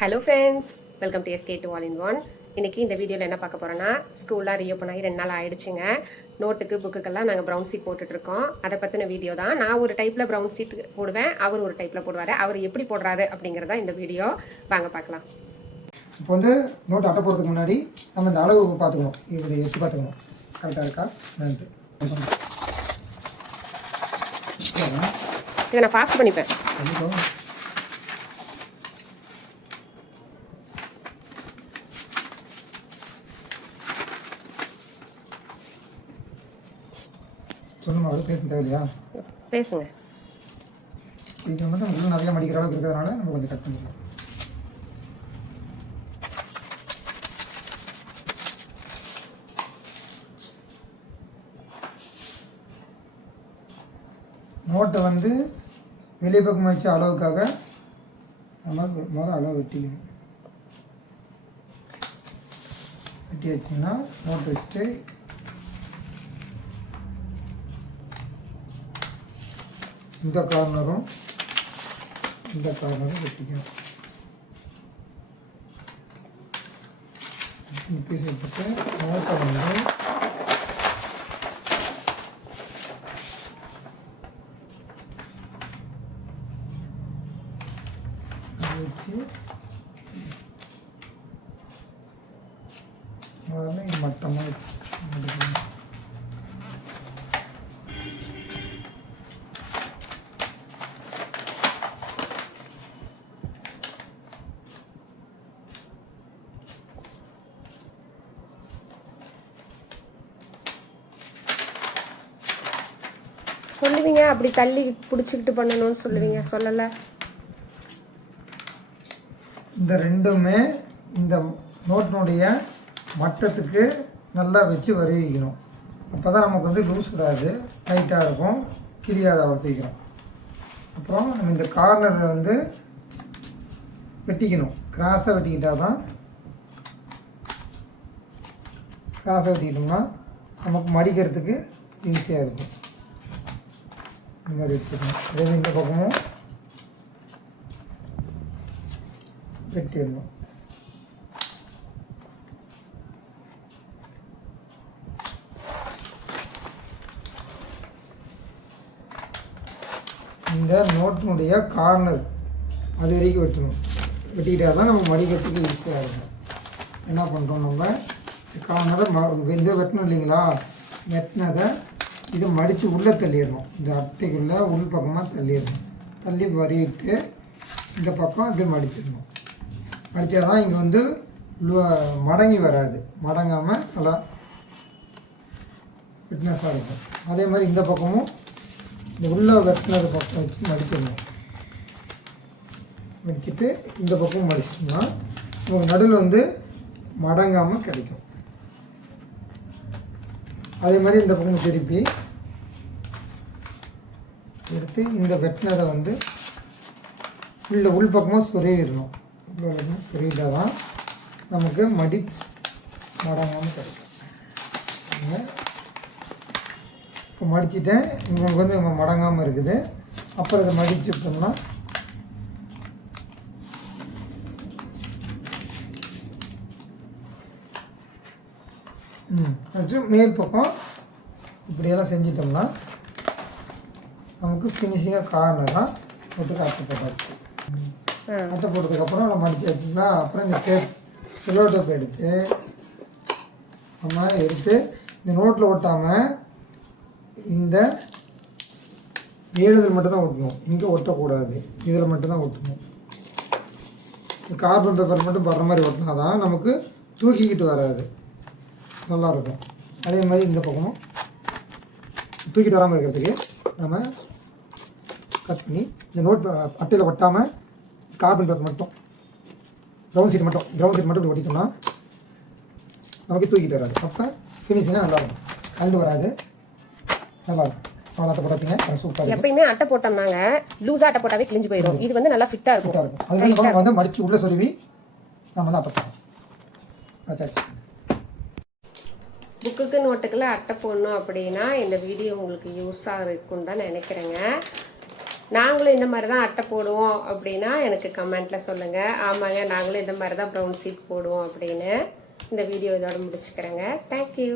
Hello friends, welcome to SK to All in One. இன்றைக்கி இந்த வீடியோவில் என்ன பார்க்க போகிறோன்னா, ஸ்கூல்லாம் ரீஓப்பன் ஆகி 2 நாள் ஆகிடுச்சுங்க. நோட்டுக்கு புக்குக்கெல்லாம் நாங்கள் ப்ரௌன் ஷீட் போட்டுட்ருக்கோம். அதை பற்றின வீடியோ தான். நான் ஒரு டைப்பில் ப்ரௌன் ஷீட் போடுவேன், அவர் ஒரு டைப்பில் போடுவார். அவர் எப்படி போடுறாரு அப்படிங்கிறதா இந்த வீடியோ. வாங்க பார்க்கலாம். இப்போ வந்து நோட்டு அட்டை போடுறதுக்கு முன்னாடி நம்ம இந்த அளவு பார்த்துக்கணும், இப்படி வச்சு பார்த்துக்கணும் கரெக்டாக இருக்கா என்னன்ட்டு. இதை நான் ஃபாஸ்ட் பண்ணிப்பேன். சொல்லணுமா? அவர் பேச தேவையில்லையா? பேசுங்க. இது வந்து நம்ம நிறைய மடிக்கிற அளவுக்கு இருக்கிறதுனால நம்ம கொஞ்சம் கட் பண்ணிக்கலாம். நோட்டை வந்து வெளியே பக்கம் வச்ச அளவுக்காக நம்ம முதல் அளவு வெட்டிக்கணும். வெட்டி வச்சிங்கன்னா நோட் வச்சுட்டு இந்த கார்னரும் வெட்டிக்கணும். பீஸ் எடுத்துட்டு நோட்டை வந்து வச்சு முதல்ல இது மட்டமாக வச்சு முடிக்கணும். சொல்லுவீங்க அப்படி தள்ளி பிடிச்சிக்கிட்டு பண்ணணும்னு சொல்லுவீங்க, சொல்லலை. இந்த ரெண்டுமே இந்த நோட்டினுடைய மட்டத்துக்கு நல்லா வச்சு வருவிக்கணும். அப்போ தான் நமக்கு வந்து லூஸ் விடாது, டைட்டாக இருக்கும், கிரியாத அவ்வளோ சீக்கிரம். அப்புறம் நம்ம இந்த கார்னர் வந்து வெட்டிக்கணும். கிராஸாக வெட்டிக்கிட்டால் தான், கிராஸாக வெட்டிக்கிட்டோம்னா நமக்கு மடிக்கிறதுக்கு ஈஸியாக இருக்கும். இந்த மாதிரி வெட்டிக்கணும். அதே இந்த பக்கமும் வெட்டிடணும். இந்த நோட்டினுடைய கார்னர் அது வரைக்கும் வெட்டணும். வெட்டிக்கிட்டால் தான் நம்ம மடிக்கிறதுக்கு ஈஸியாக இருக்கும். என்ன பண்ணுறோம், நம்ம கார்னரை இந்த வெட்டணும் இல்லைங்களா, வெட்டினதை இதை மடித்து உள்ளே தள்ளிடணும். இந்த அட்டைக்குள்ளே உள் பக்கமாக தள்ளிடணும். தள்ளி வரிவிட்டு இந்த பக்கம் அப்படியே மடிச்சிடணும். மடித்தா தான் இங்கே வந்து மடங்கி வராது, மடங்காமல் நல்லா ஃபிட்னஸாக இருக்கும். அதே மாதிரி இந்த பக்கமும் இந்த உள்ளே வெட்டினது பக்கம் வச்சு மடிச்சிடணும். மடிச்சுட்டு இந்த பக்கம் மடிச்சிட்டோம்னா நமக்கு நடுவில் வந்து மடங்காமல் கிடைக்கும். அதே மாதிரி இந்த பக்கம் திருப்பி எடுத்து இந்த வெட்டினதை வந்து உள் பக்கமாக சொருவிடணும். உள்ள பக்கமாக சொருவிட்டால் தான் நமக்கு மடங்காமல் கிடைக்கும். இப்போ மடிச்சிட்டேன், உங்களுக்கு வந்து மடங்காமல் இருக்குது. அப்புறம் இதை மடிச்சுட்டோம்னா மேல் பக்கம் இப்படியெல்லாம் செஞ்சிட்டோம்னா நமக்கு ஃபினிஷிங்காக கார்னராக போட்டு அட்டை போட்டாச்சு. அட்டை போட்டதுக்கப்புறம் நம்ம மடிச்சாச்சுன்னா அப்புறம் இந்த டேப் செல்லோ டேப் எடுத்து இந்த நோட்டில் ஒட்டாமல் இந்த எழுதல் மட்டும்தான் ஒட்டணும். இங்கே ஒட்டக்கூடாது, இதில் மட்டும்தான் ஒட்டணும். கார்பன் பேப்பர் மட்டும் வர்ற மாதிரி ஒட்டினா தான் நமக்கு தூக்கிக்கிட்டு வராது, நல்லாயிருக்கும். அதே மாதிரி இந்த பக்கமும் தூக்கிட்டு வராமல் இருக்கிறதுக்கு நம்ம கட் பண்ணி இந்த நோட் அட்டையில் ஒட்டாமல் கார்பன் பேப்பர் மட்டும் ப்ரௌன் ஷீட் மட்டும் இப்படி ஒட்டிட்டோம்னா நமக்கு தூக்கிட்டு வராது. அப்போ ஃபினிஷிங்காக நல்லாயிருக்கும், கண்டு வராது, நல்லாயிருக்கும். அவ்வளோ அட்டை போட்டாச்சுங்க, சூப்பராக. எப்பயுமே அட்டை போட்டோம்னாங்க லூஸாக அட்டை போட்டாவே கிழிஞ்சு போயிடும். இது வந்து நல்லா ஃபிட்டாக இருக்கும். அதுக்கு நம்ம வந்து மடித்து உள்ளே சொருவி நம்ம வந்து அட்டை போட்டோம். வச்சாச்சு. புக்குக்கு நோட்டுக்குள்ள அட்டை போடணும் அப்படின்னா இந்த வீடியோ உங்களுக்கு யூஸாக இருக்குன்னு தான் நினைக்கிறேங்க. நாங்களும் இந்த மாதிரி தான் அட்டை போடுவோம் அப்படின்னா எனக்கு கமெண்ட்டில் சொல்லுங்கள். ஆமாங்க, நாங்களும் இந்த மாதிரி தான் ப்ரௌன் ஷீட் போடுவோம் அப்படின்னு. இந்த வீடியோ இதோட முடிச்சுக்கிறேங்க. தேங்க்யூ.